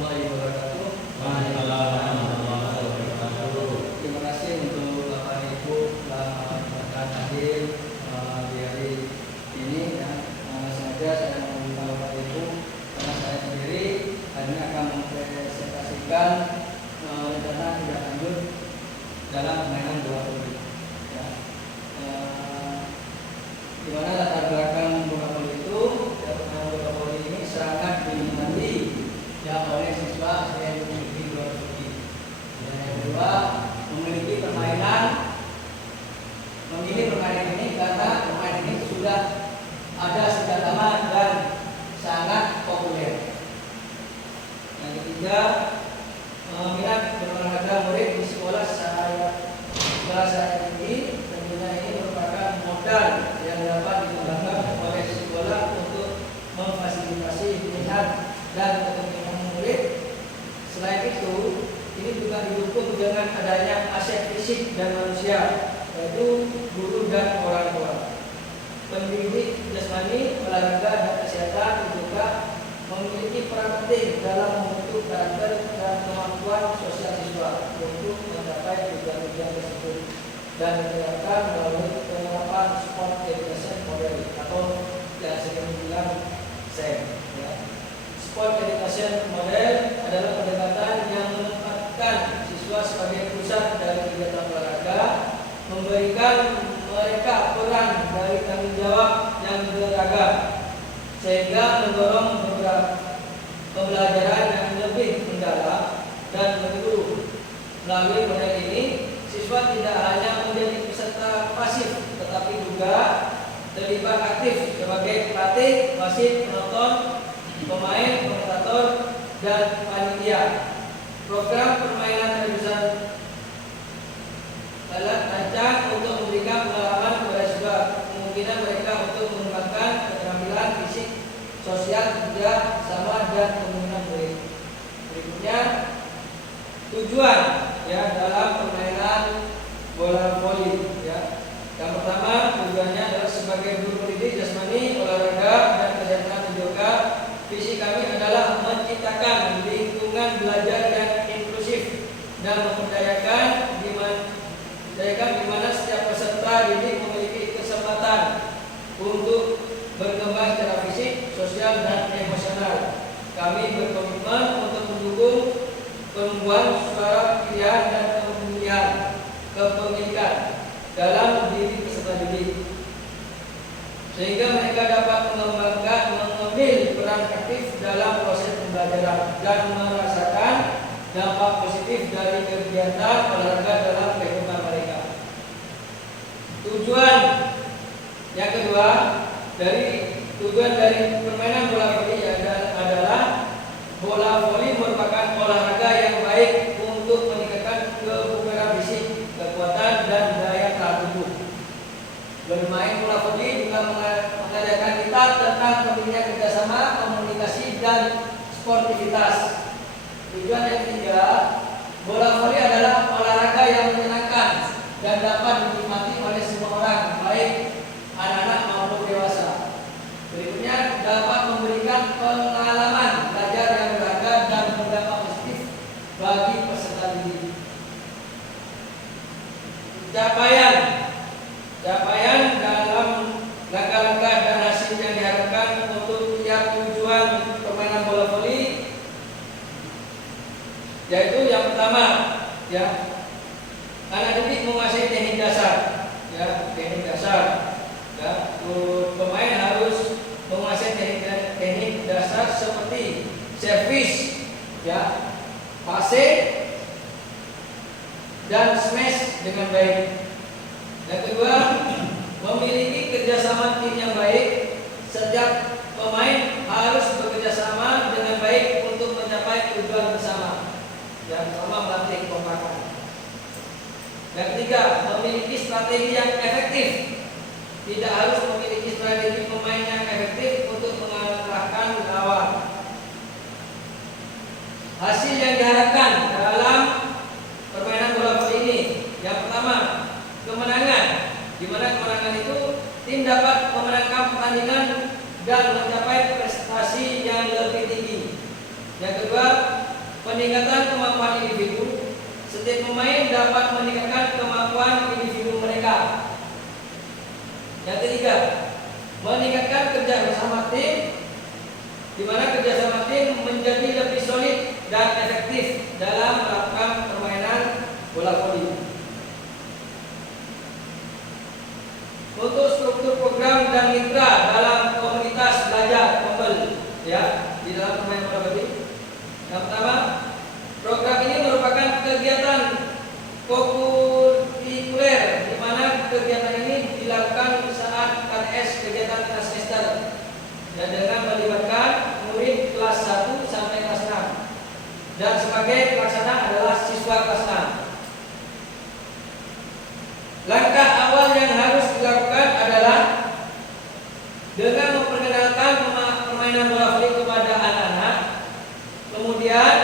warahmatullahi wabarakatuh. Terima kasih untuk Bapak Ibu telah hadir di hari ini ya. Sengaja saya meminta Bapak Ibu karena saya sendiri hari ini akan mempresentasikan rencana tindak lanjut dalam permainan bola voli. Ya. Di mana latar belakang bola voli itu, ya, permainan bola voli ini sangat diminati ya oleh siswa yang memiliki bola voli. Dan yang kedua, memilih permainan ini karena permainan ini sudah ada sejak lama dan sangat populer. Yang ketiga, minat berolahraga murid di sekolah saya ini tentunya ini merupakan modal yang dapat dikembangkan oleh sekolah untuk memfasilitasi minat dan kepentingan murid. Selain itu, ini juga didukung dengan adanya aset fisik dan manusia, yaitu guru dan orang tua. Pendidik jasmani, olahraga dan kesehatan juga memiliki peran penting dalam membentuk karakter dan kemampuan sosial siswa untuk mencapai tujuan-tujuan tersebut dan diterapkan melalui penerapan sport education model atau yang sering bilang SEM. Ya. Sport education model adalah pendekatan yang menempatkan siswa sebagai pusat dari kegiatan olahraga, memberikan mereka peran dari tanggung jawab yang beragam, sehingga mendorong pembelajaran yang lebih mendalam dan menyeluruh. Melalui model ini, siswa tidak hanya menjadi peserta pasif, tetapi juga terlibat aktif sebagai pelatih, wasit, penonton, pemain, komentator, dan panitia. Program permainan terusan alat rancang untuk memberikan pengalaman kepada siswa, kemungkinan mereka untuk mengembangkan keterampilan fisik, sosial, kerja sama, dan pembangunan murid. Berikutnya, tujuan ya dalam permainan bola voli ya. Yang pertama, tujuannya adalah sebagai guru pendidik jasmani, olahraga, dan kesehatan juga visi kami adalah menciptakan lingkungan belajar yang inklusif dan memperdayakan di mana setiap peserta didik memiliki kesempatan untuk berkembang secara fisik, sosial, dan emosional. Kami berkomitmen untuk mendukung penumbuhan suara pilihan dan kepemilikan dalam diri peserta didik, sehingga mereka dapat mengambil peran aktif dalam proses pembelajaran dan merasakan dampak positif dari kegiatan olahraga dalam kehidupan mereka. Tujuan yang kedua, tujuan dari permainan bola voli adalah bola voli merupakan olahraga yang baik untuk meningkatkan kebugaran fisik, kekuatan, dan daya tahan tubuh. Bermain bola voli juga mengajarkan kita tentang pentingnya kerjasama, komunikasi, dan sportivitas. Tujuan yang ketiga, bola voli adalah olahraga yang menyenangkan dan dapat dinikmati oleh semua orang, baik anak-anak maupun dewasa. Berikutnya, dapat memberikan pengalaman belajar yang berharga dan berdampak positif bagi peserta didik. Capaian dalam langkah-langkah dan hasil yang diharapkan untuk tiap tujuan permainan bola voli, yaitu yang pertama, ya, anak didik menguasai teknik dasar, ya, teknik dasar. Ya, pemain harus menguasai teknik dasar seperti servis, ya, pase, dan smash dengan baik. Yang kedua, memiliki kerjasama tim yang baik. Setiap pemain harus bekerjasama dengan baik untuk mencapai tujuan bersama. Yang pertama, melatih kekompakan. Yang ketiga, memiliki strategi yang efektif. Tidak harus memiliki strategi pemain yang efektif untuk mengalahkan lawan. Hasil yang diharapkan dalam permainan bola voli ini, yang pertama, kemenangan. Di mana kemenangan itu tim dapat memenangkan pertandingan dan mencapai prestasi yang lebih tinggi. Yang kedua, peningkatan kemampuan individu. Setiap pemain dapat meningkatkan kemampuan individu mereka. Yang ketiga, meningkatkan kerja bersama tim, di mana kerja sama tim menjadi lebih solid dan efektif dalam melakukan permainan bola voli. Untuk struktur program dan mitra dalam komunitas belajar Ombel, ya, di dalam permainan bola voli. Yang pertama, program ini merupakan kegiatan kokurikuler, di mana kegiatan ini dilakukan saat KTS, kegiatan tengah semester, dan dengan melibatkan murid kelas 1 sampai kelas 6, dan sebagai pelaksana adalah siswa kelas 6. Langkah awal yang harus dilakukan adalah dengan memperkenalkan permainan bola voli kepada anak-anak. Kemudian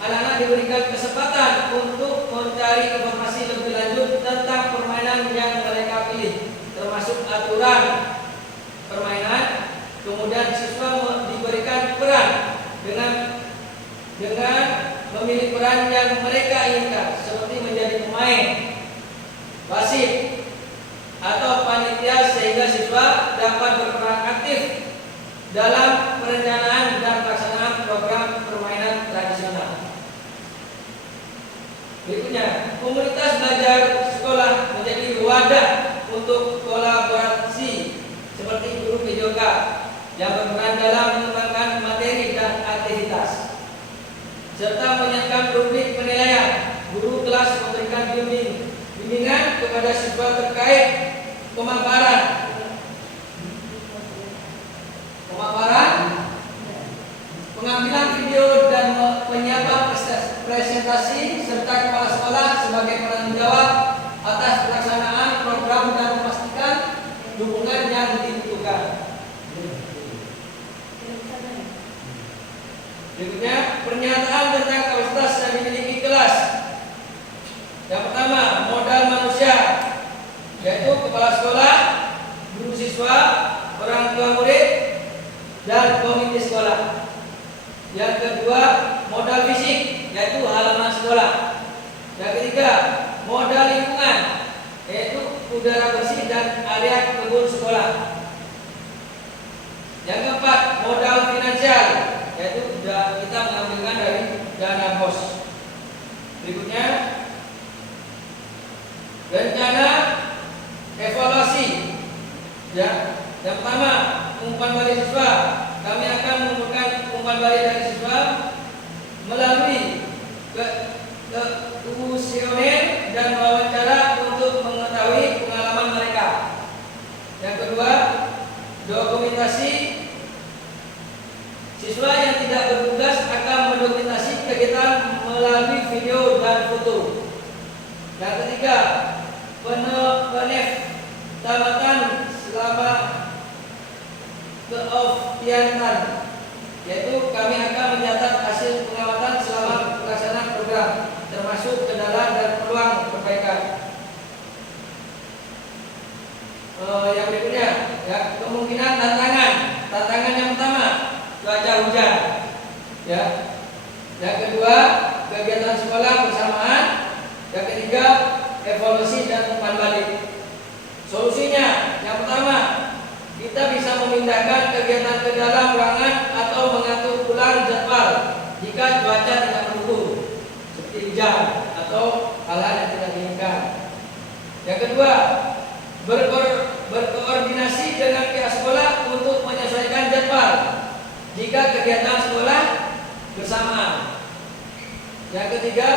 anak-anak diberikan kesempatan untuk mencari informasi lebih lanjut tentang permainan yang mereka pilih, termasuk aturan permainan. Kemudian siswa diberikan peran dengan memilih peran yang mereka inginkan, seperti menjadi pemain, wasit, atau panitia, sehingga siswa dapat berperan aktif dalam perencanaan dan pelaksanaan program permainan tradisional. Berikutnya, komunitas belajar sekolah menjadi wadah untuk kolaborasi seperti guru PJK yang berperan dalam mengembangkan materi dan aktivitas, serta menyiapkan rubrik penilaian. Guru kelas memberikan bimbingan kepada siswa terkait pemaparan, pengambilan video dan penyiapan presentasi, serta kepala sekolah sebagai penanggung jawab atas pelaksanaan program dan memastikan dukungan yang dibutuhkan. Berikutnya, pernyataan tentang kapasitas yang dimiliki kelas. Yang pertama, modal manusia, yaitu kepala sekolah, guru siswa, orang tua murid, dan komite sekolah. Yang kedua, modal fisik, yaitu halaman sekolah. Yang ketiga, modal lingkungan, yaitu udara bersih dan area kebun sekolah. Yang keempat, modal finansial, yaitu kita mengambilkan dari dana BOS. Berikutnya, rencana evaluasi. Ya, yang pertama, umpan balik siswa. Kami akan mengumpulkan umpan balik dari siswa melalui kuesioner dan wawancara untuk mengetahui pengalaman mereka. Yang kedua, dokumentasi. Siswa yang tidak bertugas akan mendokumentasi kegiatan melalui video dan foto. Yang ketiga, pengamatan selama keofiantan, yaitu kami akan mencatat hasil pengamatan selama pelaksanaan program, termasuk kendala dan peluang perbaikan. Yang berikutnya, ya, kemungkinan tantangan. Tantangan yang pertama, cuaca hujan. Ya. Yang kedua, kegiatan sekolah bersamaan. Yang ketiga, evaluasi dan umpan balik. Solusinya, yang pertama, kita bisa memindahkan kegiatan ke dalam ruangan atau mengatur ulang jadwal jika cuaca tidak mendukung, seperti hujan atau hal-hal yang tidak diinginkan. Yang kedua, berkoordinasi dengan pihak sekolah untuk menyesuaikan jadwal jika kegiatan sekolah bersamaan. Yang ketiga,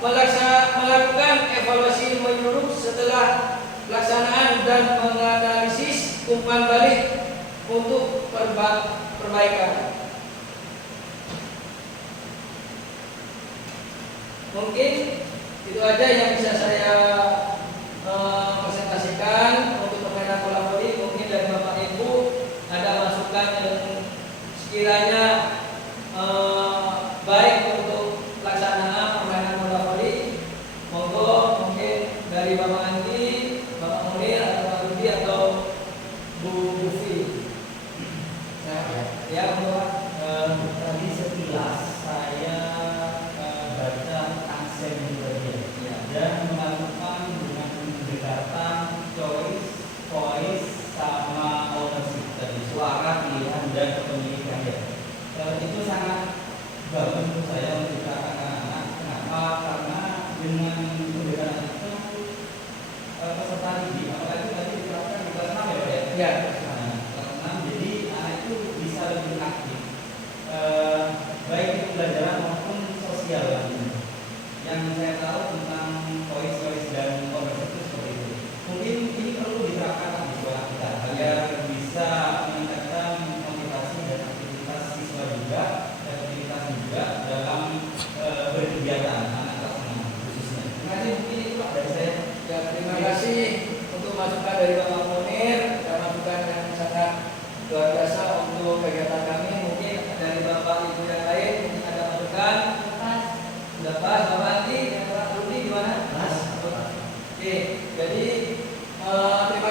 melakukan evaluasi menyeluruh setelah pelaksanaan dan menganalisis umpan balik untuk perbaikan. Mungkin itu aja yang bisa saya presentasikan untuk permainan bola voli. Mungkin dari Bapak Ibu ada masukan yang sekiranya baik untuk pelaksanaan permainan bola voli. Monggo, mungkin dari Bapak Andi, Bapak Munir, atau Pak Rudi, atau Bu Bufi. Nah, ya, untuk tadi sekilas saya Oke, jadi terima